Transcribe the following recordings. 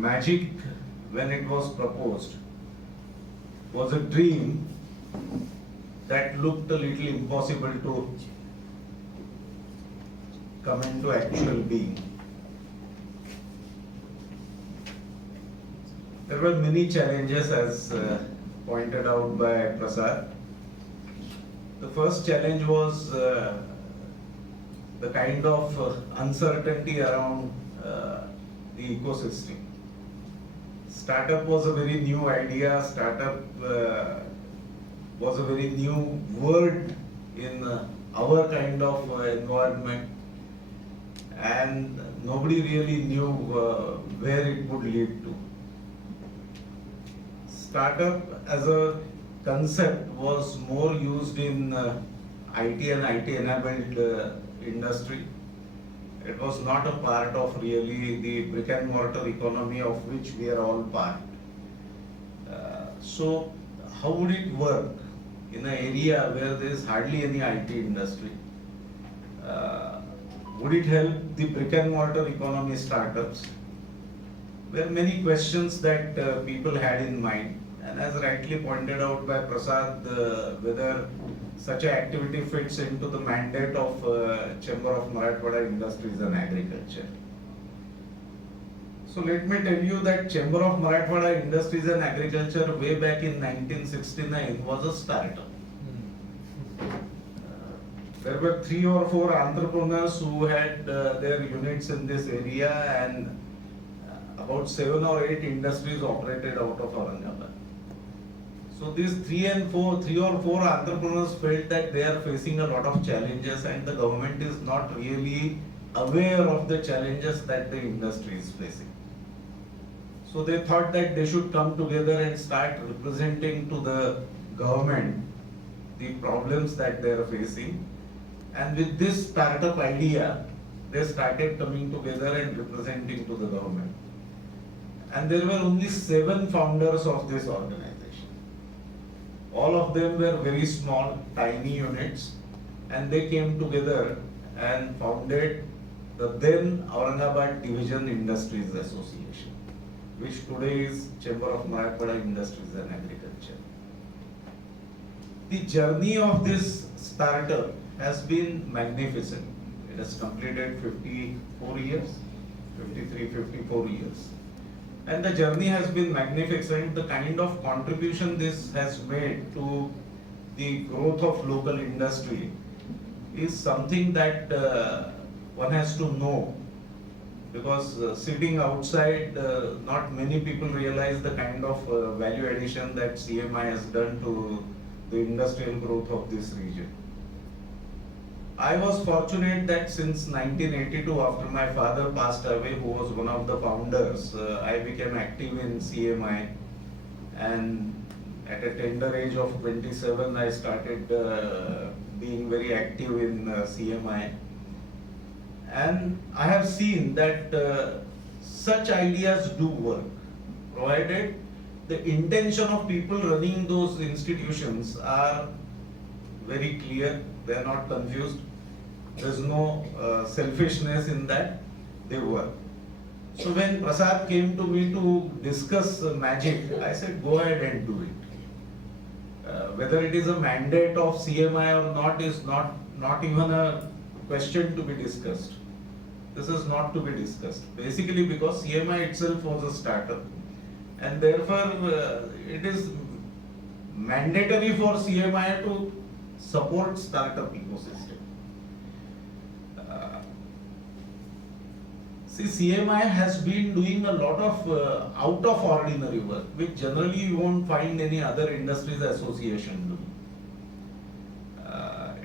Magic, when it was proposed, was a dream that looked a little impossible to come into actual being. There were many challenges, as pointed out by Prasad. The first challenge was the kind of uncertainty around the ecosystem. Startup was a very new idea. Startup was a very new word in our kind of environment, and nobody really knew where it would lead to. Startup as a concept was more used in IT and IT enabled industry. It was not a part of really the brick and mortar economy of which we are all part. So how would it work in an area where there is hardly any IT industry? Would it help the brick and mortar economy startups? There are many questions that people had in mind, and as rightly pointed out by Prasad, whether such an activity fits into the mandate of Chamber of Marathwada Industries and Agriculture. So let me tell you that Chamber of Marathwada Industries and Agriculture way back in 1969 was a startup. There were 3 or 4 entrepreneurs who had their units in this area, and about 7 or 8 industries operated out of Aurangabad. So these 3 or 4 entrepreneurs felt that they are facing a lot of challenges and the government is not really aware of the challenges that the industry is facing. So they thought that they should come together and start representing to the government the problems that they are facing. And with this startup idea, they started coming together and representing to the government. And there were only 7 founders of this organization. All of them were very small, tiny units, and they came together and founded the then Aurangabad Division Industries Association, which today is Chamber of Marathwada Industries and Agriculture. The journey of this startup has been magnificent. It has completed 54 years, 53, 54 years. And the journey has been magnificent. The kind of contribution this has made to the growth of local industry is something that one has to know, because sitting outside, not many people realize the kind of value addition that CMI has done to the industrial growth of this region. I was fortunate that since 1982, after my father passed away, who was one of the founders, I became active in CMI, and at a tender age of 27, I started being very active in CMI. And I have seen that such ideas do work, provided the intention of people running those institutions are very clear, they are not confused. There's no selfishness in that, they work. So when Prasad came to me to discuss magic, I said, go ahead and do it. Whether it is a mandate of CMI or not is not even a question to be discussed. This is not to be discussed. Basically because CMI itself was a startup, and therefore it is mandatory for CMI to support startup ecosystem. CMI has been doing a lot of out of ordinary work, which generally you won't find any other industries association doing.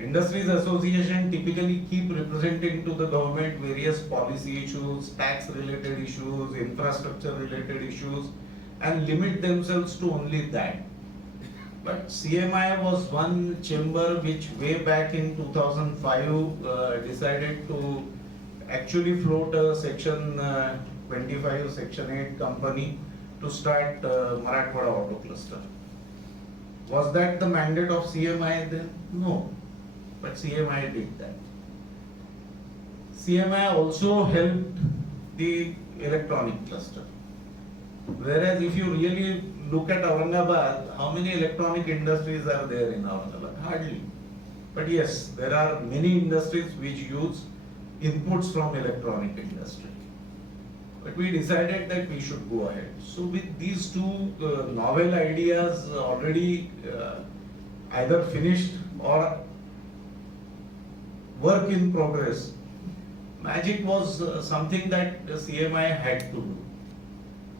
Industries association typically keep representing to the government various policy issues, tax related issues, infrastructure related issues, and limit themselves to only that. But CMI was one chamber which way back in 2005 decided to actually float a section 25, section 8 company to start Marathwada Auto Cluster. Was that the mandate of CMI then? No, but CMI did that. CMI also helped the electronic cluster. Whereas if you really look at Aurangabad, how many electronic industries are there in Aurangabad? Hardly. But yes, there are many industries which use inputs from electronic industry. But we decided that we should go ahead. So with these two novel ideas already either finished or work in progress, Magic was something that the CMI had to do.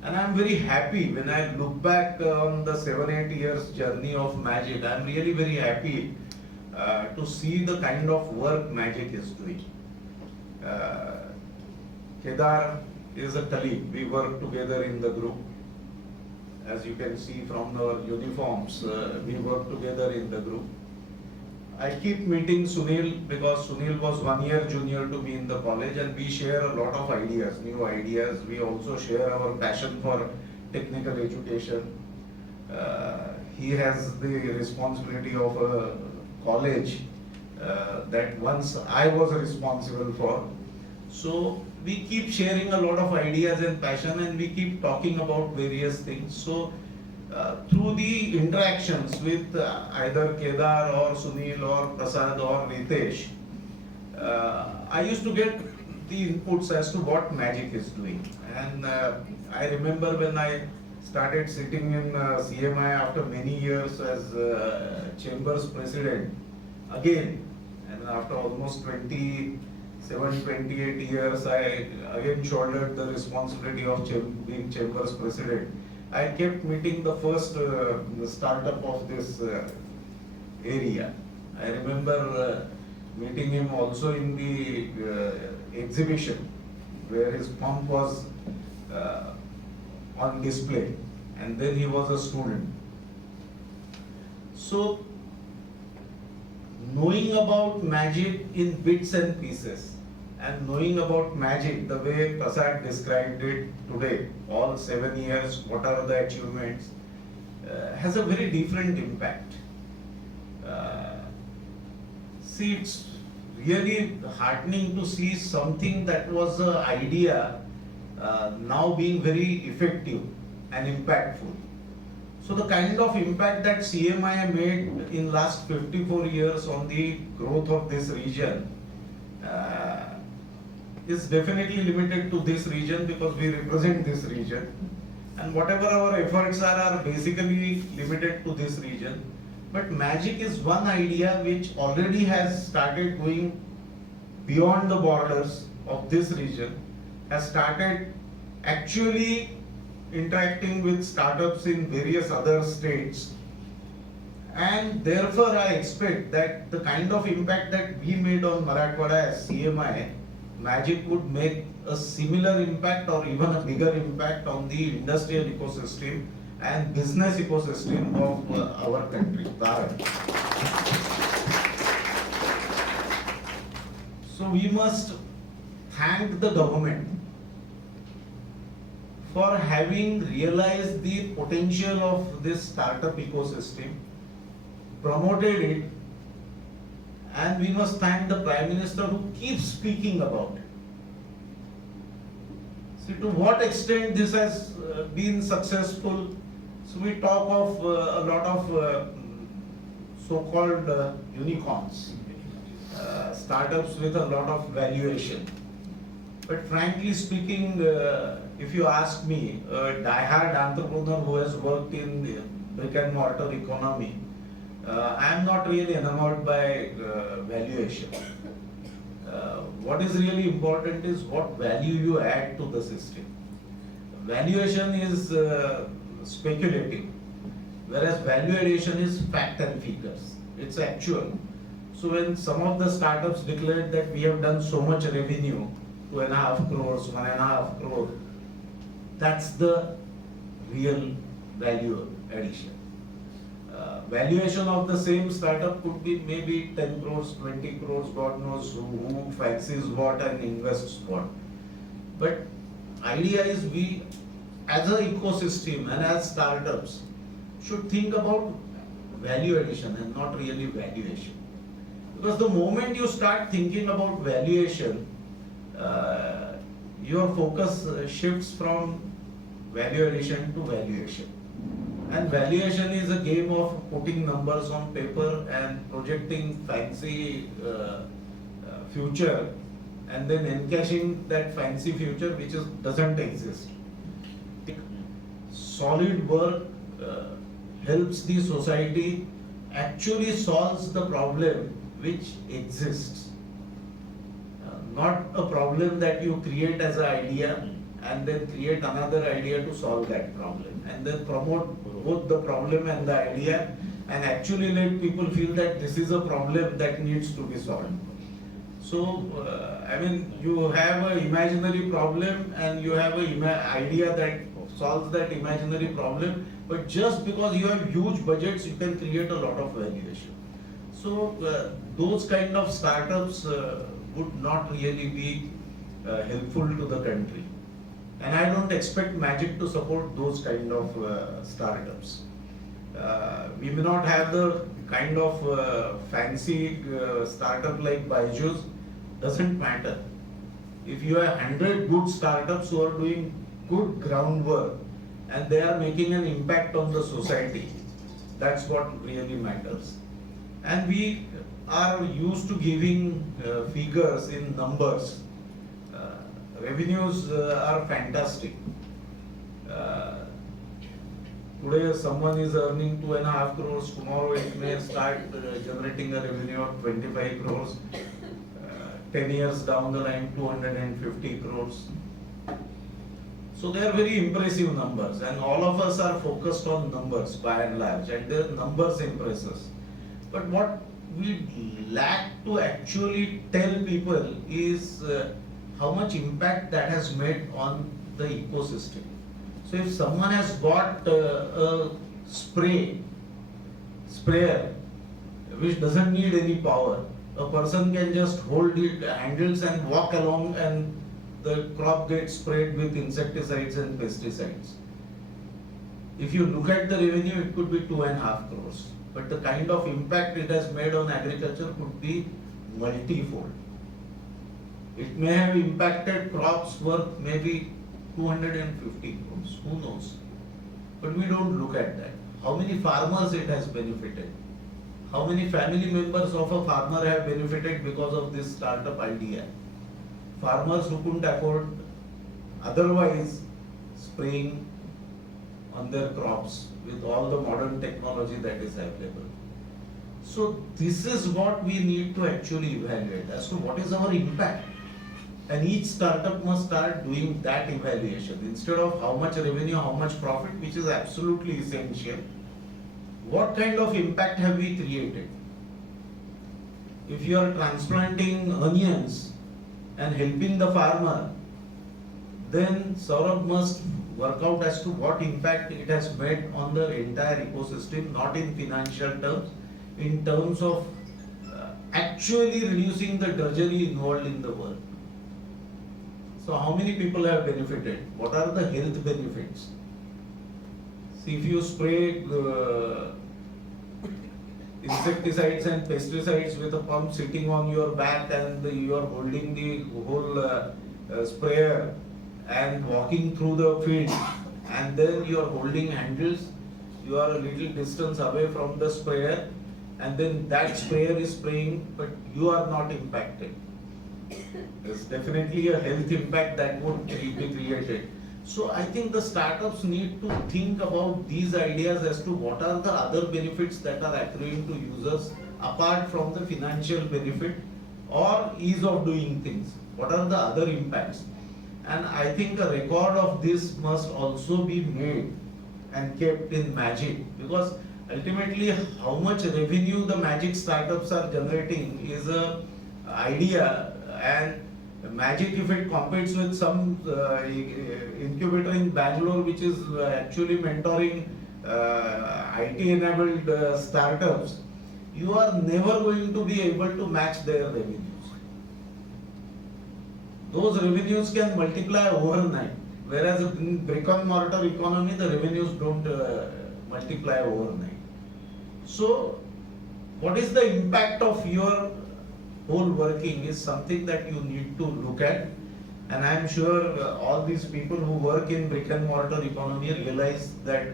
And I'm very happy when I look back on the 7-8 years journey of Magic. I'm really very happy to see the kind of work Magic is doing. Kedar is a colleague. We work together in the group. As you can see from our uniforms, we work together in the group. I keep meeting Sunil because Sunil was 1 year junior to me in the college, and we share a lot of ideas, new ideas. We also share our passion for technical education. He has the responsibility of a college that once I was responsible for. So we keep sharing a lot of ideas and passion, and we keep talking about various things. So through the interactions with either Kedar or Sunil or Prasad or Ritesh, I used to get the inputs as to what Magic is doing. And I remember when I started sitting in CMI after many years as Chambers President, again, and after almost 28 years, I again shouldered the responsibility of being Chambers President. I kept meeting the first startup of this area. I remember meeting him also in the exhibition where his pump was on display, and then he was a student. So, knowing about Magic in bits and pieces, and knowing about Magic the way Prasad described it today, all 7 years, what are the achievements, has a very different impact. See, it's really heartening to see something that was an idea now being very effective and impactful. So the kind of impact that CMI made in last 54 years on the growth of this region is definitely limited to this region because we represent this region, and whatever our efforts are basically limited to this region. But Magic is one idea which already has started going beyond the borders of this region, has started actually interacting with startups in various other states, and therefore I expect that the kind of impact that we made on Marathwada as CMI, Magic would make a similar impact or even a bigger impact on the industrial ecosystem and business ecosystem of our country, Bharat. So we must thank the government for having realized the potential of this startup ecosystem, promoted it, and we must thank the Prime Minister who keeps speaking about it. See, to what extent this has been successful. So we talk of a lot of so-called unicorns, startups with a lot of valuation. But frankly speaking, if you ask me, a die-hard entrepreneur who has worked in the brick and mortar economy, I am not really enamored by valuation. What is really important is what value you add to the system. Valuation is speculative, whereas value addition is fact and figures. It's actual. So when some of the startups declared that we have done so much revenue, 2.5 crores, 1.5 crore, that's the real value addition. Valuation of the same startup could be maybe 10 crores, 20 crores, God knows who fancies what and invests what. But idea is we as an ecosystem and as startups should think about value addition and not really valuation. Because the moment you start thinking about valuation, your focus shifts from value addition to valuation. And valuation is a game of putting numbers on paper and projecting fancy future, and then encashing that fancy future which doesn't exist. Solid work helps the society actually solves the problem which exists. Not a problem that you create as an idea and then create another idea to solve that problem, and then promote both the problem and the idea, and actually let people feel that this is a problem that needs to be solved. So, I mean, you have an imaginary problem and you have an idea that solves that imaginary problem, but just because you have huge budgets, you can create a lot of valuation. So, those kind of startups would not really be helpful to the country. And I don't expect Magic to support those kind of startups. We may not have the kind of fancy startup like Byju's, doesn't matter. If you have 100 good startups who are doing good groundwork and they are making an impact on the society, that's what really matters. And we are used to giving figures in numbers. Revenues are fantastic. Today someone is earning 2.5 crores, tomorrow it may start generating a revenue of 25 crores. 10 years down the line, 250 crores. So they are very impressive numbers, and all of us are focused on numbers by and large, and the numbers impress us. But what we lack to actually tell people is how much impact that has made on the ecosystem. So if someone has got a sprayer which doesn't need any power, a person can just hold it handles and walk along, and the crop gets sprayed with insecticides and pesticides. If you look at the revenue, it could be 2.5 crores, but the kind of impact it has made on agriculture could be multifold. It may have impacted crops worth maybe 250 crores, who knows? But we don't look at that. How many farmers it has benefited? How many family members of a farmer have benefited because of this startup idea? Farmers who couldn't afford otherwise spraying on their crops with all the modern technology that is available. So this is what we need to actually evaluate as to what is our impact. And each startup must start doing that evaluation instead of how much revenue, how much profit, which is absolutely essential. What kind of impact have we created? If you are transplanting onions and helping the farmer, then Saurabh must work out as to what impact it has made on the entire ecosystem, not in financial terms, in terms of actually reducing the drudgery involved in the work. So how many people have benefited? What are the health benefits? See, if you spray insecticides and pesticides with a pump sitting on your back, and you are holding the whole sprayer and walking through the field, and then you are holding handles, you are a little distance away from the sprayer, and then that sprayer is spraying, but you are not impacted. There's definitely a health impact that would be created. So I think the startups need to think about these ideas as to what are the other benefits that are accruing to users apart from the financial benefit or ease of doing things. What are the other impacts? And I think a record of this must also be made and kept in Magic, because ultimately how much revenue the Magic startups are generating is a idea, and Magic, if it competes with some incubator in Bangalore which is actually mentoring IT enabled startups, you are never going to be able to match their revenues. Those revenues can multiply overnight, whereas in brick and mortar economy the revenues don't multiply overnight. So what is the impact of your whole working is something that you need to look at, And I am sure all these people who work in brick and mortar economy realize that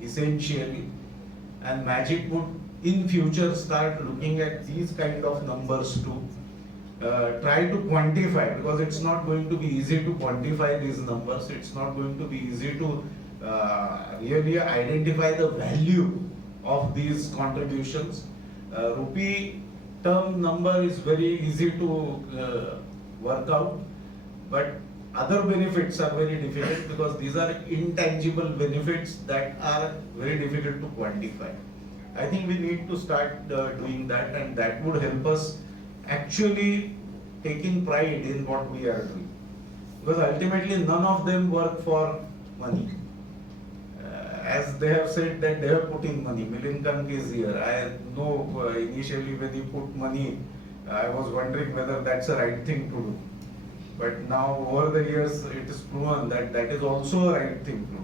essentially, and Magic would in future start looking at these kind of numbers to try to quantify, because it's not going to be easy to quantify these numbers. It's not going to be easy to really identify the value of these contributions. Rupee term number is very easy to work out, but other benefits are very difficult, because these are intangible benefits that are very difficult to quantify. I think we need to start doing that, and that would help us actually taking pride in what we are doing. Because ultimately none of them work for money. As they have said that they have put in money, Milinkant is here. I know initially when he put money, I was wondering whether that's the right thing to do. But now over the years it is proven that that is also a right thing to do.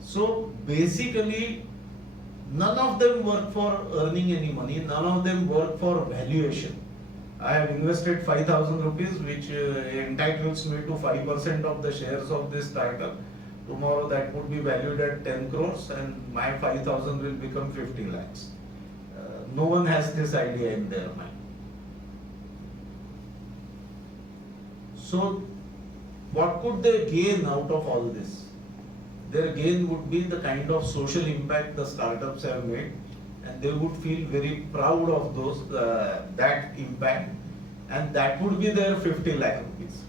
So basically, none of them work for earning any money, none of them work for valuation. I have invested 5,000 rupees, which entitles me to 5% of the shares of this startup. Tomorrow that would be valued at 10 crores and my 5,000 will become 50 lakhs. No one has this idea in their mind. So, what could they gain out of all this? Their gain would be the kind of social impact the startups have made, and they would feel very proud of that impact, and that would be their 50 lakh rupees.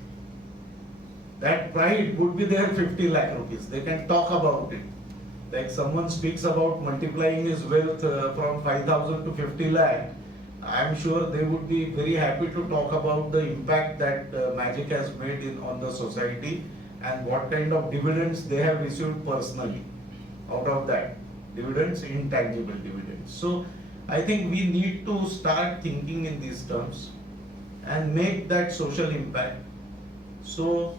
That pride would be their 50 lakh rupees. They can talk about it. Like someone speaks about multiplying his wealth from 5,000 to 50 lakh, I am sure they would be very happy to talk about the impact that Magic has made on the society, and what kind of dividends they have received personally out of that. Dividends, intangible dividends. So I think we need to start thinking in these terms and make that social impact. So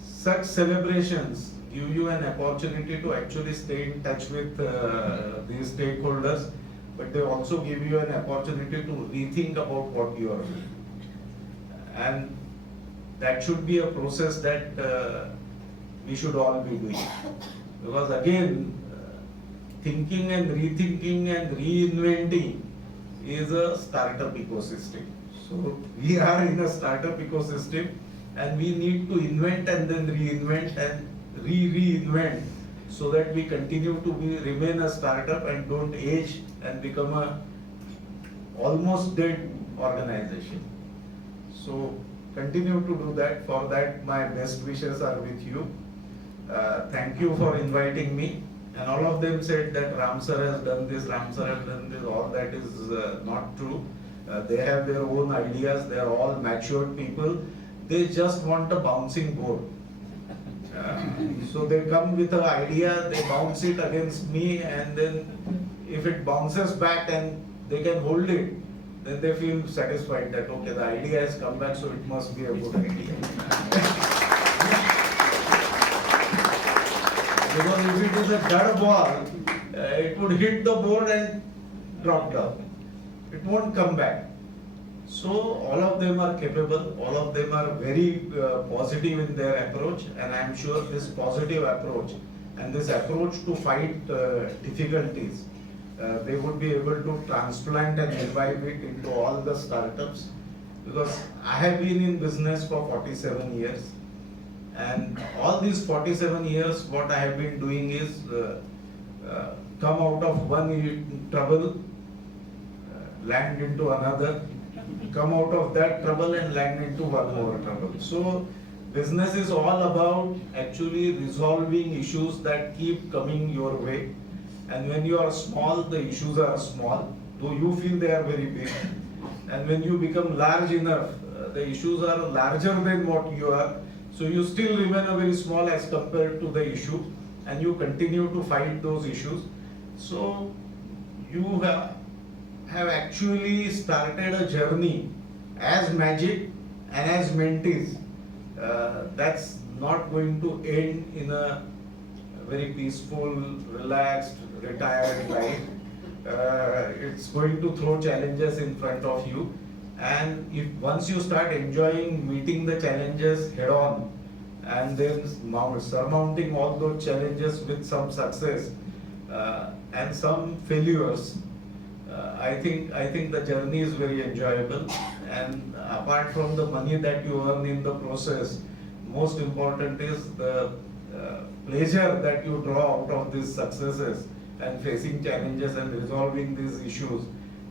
such celebrations give you an opportunity to actually stay in touch with these stakeholders, but they also give you an opportunity to rethink about what you are doing. And that should be a process that we should all be doing. Because again, thinking and rethinking and reinventing is a startup ecosystem. So we are in a startup ecosystem, and we need to invent and then reinvent and reinvent, so that we continue to remain a startup and don't age and become a almost dead organization. So continue to do that. For that, my best wishes are with you. Thank you for inviting me. And all of them said that Ram sir has done this, Ram sir has done this. All that is not true. They have their own ideas. They are all matured people. They just want a bouncing board. So they come with an idea, they bounce it against me, and then if it bounces back and they can hold it, then they feel satisfied that okay, the idea has come back, so it must be a good idea. Because if it is a dead ball, it would hit the board and drop down. It won't come back. So all of them are capable, all of them are very positive in their approach, and I am sure this positive approach and this approach to fight difficulties, they would be able to transplant and imbibe it into all the startups. Because I have been in business for 47 years, and all these 47 years what I have been doing is come out of one trouble, land into another, come out of that trouble and land into one more trouble. So business is all about actually resolving issues that keep coming your way. And when you are small, the issues are small, though you feel they are very big. And when you become large enough, the issues are larger than what you are. So you still remain a very small as compared to the issue, and you continue to fight those issues. So you have actually started a journey as Magic and as mentees. That's not going to end in a very peaceful, relaxed, retired life. It's going to throw challenges in front of you, And if once you start enjoying meeting the challenges head on, and then surmounting all those challenges with some success and some failures, I think the journey is very enjoyable. And apart from the money that you earn in the process, most important is the pleasure that you draw out of these successes, and facing challenges and resolving these issues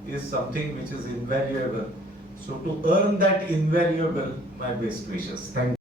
is something which is invaluable. So to earn that invaluable, my best wishes. Thank you.